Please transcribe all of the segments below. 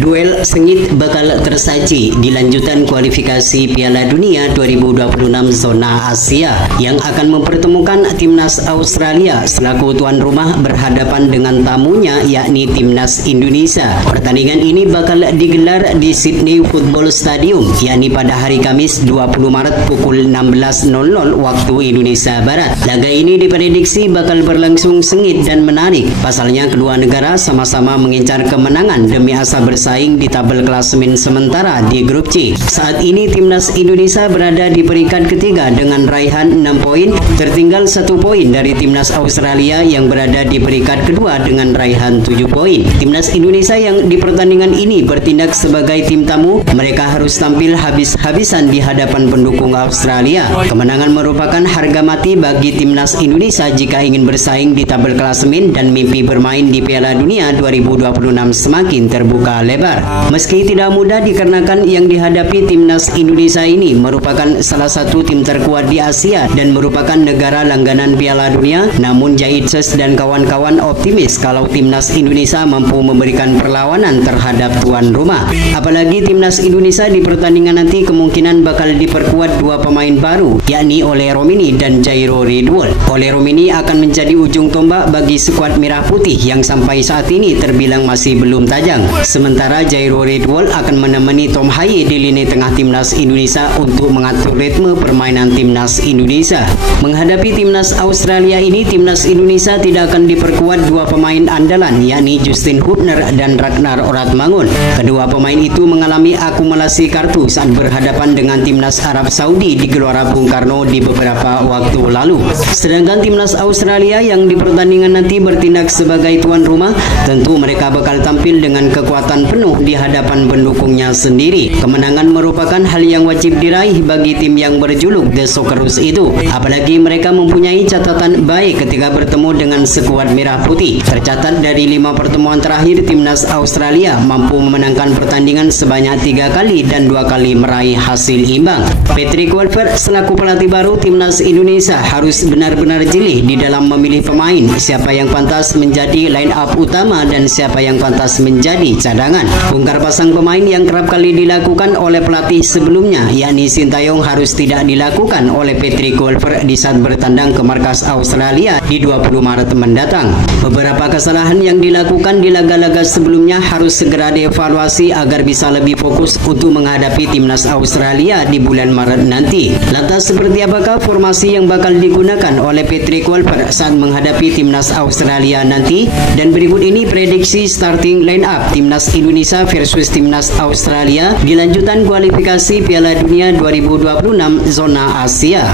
Duel sengit bakal tersaji di lanjutan kualifikasi Piala Dunia 2026 zona Asia yang akan mempertemukan timnas Australia selaku tuan rumah berhadapan dengan tamunya yakni timnas Indonesia. Pertandingan ini bakal digelar di Sydney Football Stadium yakni pada hari Kamis 20 Maret pukul 16.00 waktu Indonesia Barat. Laga ini diprediksi bakal berlangsung sengit dan menarik. Pasalnya kedua negara sama-sama mengincar kemenangan demi asa bersaing di tabel klasemen sementara di grup C. Saat ini timnas Indonesia berada di peringkat ketiga dengan raihan 6 poin, tertinggal 1 poin dari timnas Australia yang berada di peringkat kedua dengan raihan 7 poin. Timnas Indonesia yang di pertandingan ini bertindak sebagai tim tamu, mereka harus tampil habis-habisan di hadapan pendukung Australia. Kemenangan merupakan harga mati bagi timnas Indonesia jika ingin bersaing di tabel klasemen dan mimpi bermain di Piala Dunia 2026 semakin terbuka lebar. Meski tidak mudah dikarenakan yang dihadapi timnas Indonesia ini merupakan salah satu tim terkuat di Asia dan merupakan negara langganan Piala Dunia, namun Jaitses dan kawan-kawan optimis kalau timnas Indonesia mampu memberikan perlawanan terhadap tuan rumah. Apalagi timnas Indonesia di pertandingan nanti kemungkinan bakal diperkuat 2 pemain baru, yakni Ole Romini dan Jairo Ridwol. Ole Romini akan menjadi ujung tombak bagi skuad merah putih yang sampai saat ini terbilang masih belum tajam. Sementara Jairo Ridwol akan menemani Tom Haye di lini tengah timnas Indonesia untuk mengatur ritme permainan timnas Indonesia. Menghadapi timnas Australia ini, timnas Indonesia tidak akan diperkuat 2 pemain andalan, yakni Justin Hubner dan Ragnar Oratmangun. Kedua pemain itu mengalami akumulasi kartu saat berhadapan dengan timnas Arab Saudi di Gelora Bung Karno di beberapa waktu lalu. Sedangkan timnas Australia yang di pertandingan nanti bertindak sebagai tuan rumah, tentu mereka bakal tampil dengan kekuatan penuh di hadapan pendukungnya sendiri. Kemenangan merupakan hal yang wajib diraih bagi tim yang berjuluk The Socceroos itu. Apalagi mereka mempunyai catatan baik ketika bertemu dengan skuad merah putih. Tercatat dari 5 pertemuan terakhir, timnas Australia mampu memenangkan pertandingan sebanyak 3 kali dan 2 kali meraih hasil imbang. Patrick Kluivert selaku pelatih baru timnas Indonesia harus benar-benar jeli di dalam memilih pemain, siapa yang pantas menjadi line up utama dan siapa yang pantas menjadi cadangan. Bongkar pasang pemain yang kerap kali dilakukan oleh pelatih sebelumnya, yakni Sintayong, harus tidak dilakukan oleh Patrick Kluivert di saat bertandang ke markas Australia di 20 Maret mendatang. Beberapa kesalahan yang dilakukan di laga-laga sebelumnya harus segera dievaluasi agar bisa lebih fokus untuk menghadapi timnas Australia di bulan Maret nanti. Lantas seperti apakah formasi yang bakal digunakan oleh Patrick Kluivert saat menghadapi timnas Australia nanti? Dan berikut ini prediksi starting line up timnas Indonesia versus timnas Australia di lanjutan kualifikasi Piala Dunia 2026 zona Asia.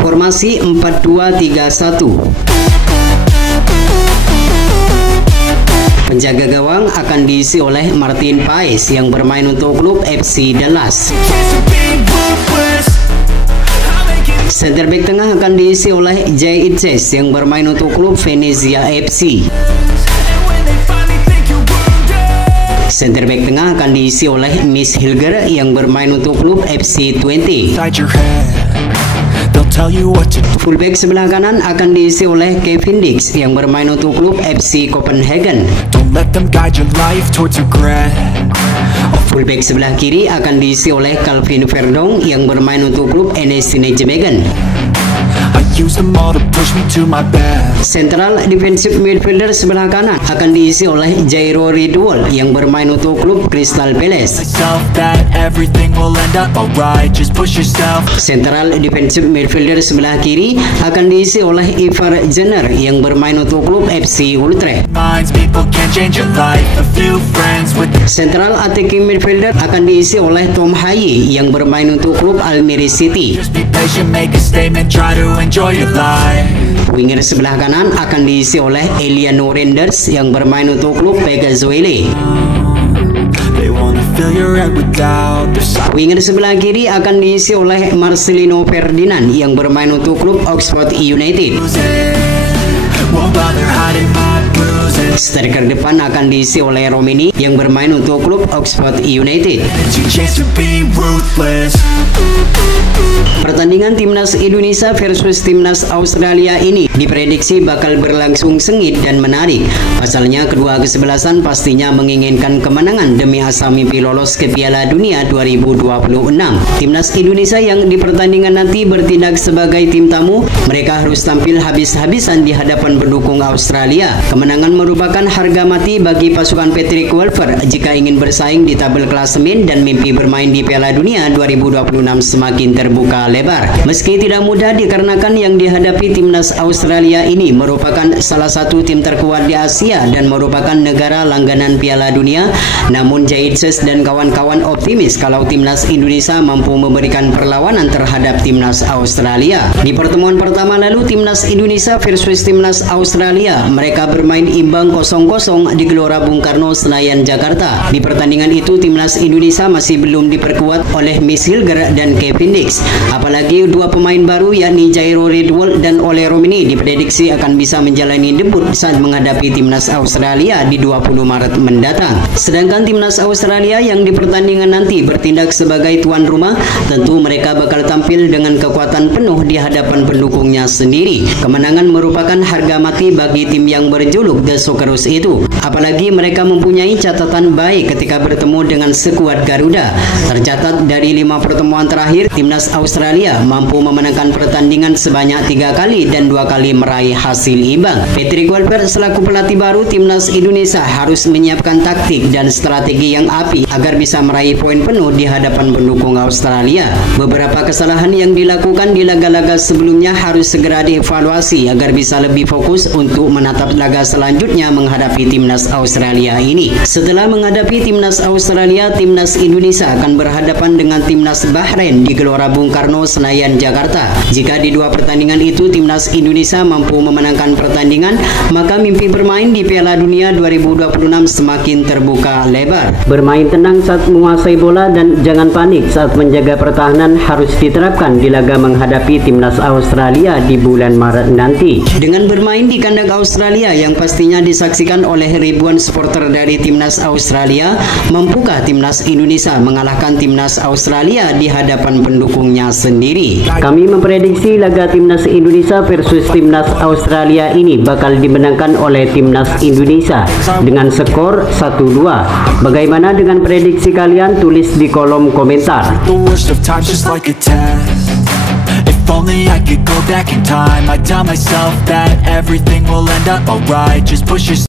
Formasi 4-2-3-1. Penjaga gawang akan diisi oleh Martin Paes yang bermain untuk klub FC Dallas. Center back tengah akan diisi oleh Jaitses yang bermain untuk klub Venezia FC. Center back tengah akan diisi oleh Miss Hilger yang bermain untuk klub FC Twente. Fullback sebelah kanan akan diisi oleh Kevin Dix yang bermain untuk klub FC Copenhagen. Fullback sebelah kiri akan diisi oleh Calvin Verdong yang bermain untuk klub NS Nijmegen. Central defensive midfielder sebelah kanan akan diisi oleh Jairo Ridwol yang bermain untuk klub Crystal Palace. Central defensive midfielder sebelah kiri akan diisi oleh Ivar Jenner yang bermain untuk klub FC Utrecht. Central attacking midfielder akan diisi oleh Tom Haye yang bermain untuk klub Almere City. Winger sebelah kanan akan diisi oleh Eliano Renders yang bermain untuk klub Pegazuele. Winger sebelah kiri akan diisi oleh Marcelino Ferdinand yang bermain untuk klub Oxford United. losing. Striker depan akan diisi oleh Romini yang bermain untuk klub Oxford United. It's your chance to be ruthless. Pertandingan Timnas Indonesia versus Timnas Australia ini diprediksi bakal berlangsung sengit dan menarik. Pasalnya kedua kesebelasan pastinya menginginkan kemenangan demi asa mimpi lolos ke Piala Dunia 2026. Timnas Indonesia yang di pertandingan nanti bertindak sebagai tim tamu, mereka harus tampil habis-habisan di hadapan pendukung Australia. Kemenangan merupakan harga mati bagi pasukan Patrick Kluivert jika ingin bersaing di tabel klasemen dan mimpi bermain di Piala Dunia 2026 semakin terbuka lebar. Meski tidak mudah dikarenakan yang dihadapi Timnas Australia ini merupakan salah satu tim terkuat di Asia dan merupakan negara langganan Piala Dunia, namun Jaidses dan kawan-kawan optimis kalau Timnas Indonesia mampu memberikan perlawanan terhadap Timnas Australia. Di pertemuan pertama lalu Timnas Indonesia versus Timnas Australia, mereka bermain imbang 0-0 di Gelora Bung Karno, Senayan, Jakarta. Di pertandingan itu Timnas Indonesia masih belum diperkuat oleh Miss Hilger dan Kevin Dix. Apalagi dua pemain baru yakni Jairo Ridwell dan Ole Romini diprediksi akan bisa menjalani debut saat menghadapi Timnas Australia di 20 Maret mendatang. Sedangkan Timnas Australia yang di pertandingan nanti bertindak sebagai tuan rumah, tentu mereka bakal tampil dengan kekuatan penuh di hadapan pendukungnya sendiri. Kemenangan merupakan harga mati bagi tim yang berjuluk The Socceroos itu. Apalagi mereka mempunyai catatan baik ketika bertemu dengan skuad Garuda. Tercatat dari 5 pertemuan terakhir, Timnas Australia mampu memenangkan pertandingan sebanyak 3 kali dan 2 kali meraih hasil imbang. Patrick Kluivert selaku pelatih baru Timnas Indonesia harus menyiapkan taktik dan strategi yang apik agar bisa meraih poin penuh di hadapan pendukung Australia. Beberapa kesalahan yang dilakukan di laga-laga sebelumnya harus segera dievaluasi agar bisa lebih fokus untuk menatap laga selanjutnya menghadapi Timnas Australia ini. Setelah menghadapi Timnas Australia, Timnas Indonesia akan berhadapan dengan Timnas Bahrain di Gelora Bung Karno, Senayan, Jakarta. Jika di 2 pertandingan itu Timnas Indonesia mampu memenangkan pertandingan, maka mimpi bermain di Piala Dunia 2026 semakin terbuka lebar. Bermain tenang saat menguasai bola dan jangan panik saat menjaga pertahanan harus diterapkan di laga menghadapi Timnas Australia di bulan Maret nanti. Dengan bermain di kandang Australia yang pastinya disaksikan oleh ribuan supporter dari Timnas Australia, mampukah Timnas Indonesia mengalahkan Timnas Australia di hadapan pendukungnya sendiri? Kami memprediksi laga Timnas Indonesia versus Timnas Australia ini bakal dimenangkan oleh Timnas Indonesia dengan skor 1-2. Bagaimana dengan prediksi kalian? Tulis di kolom komentar. The worst of times just like a test. If only I could go back in time, I'd tell myself that everything will end up alright. Just push yourself.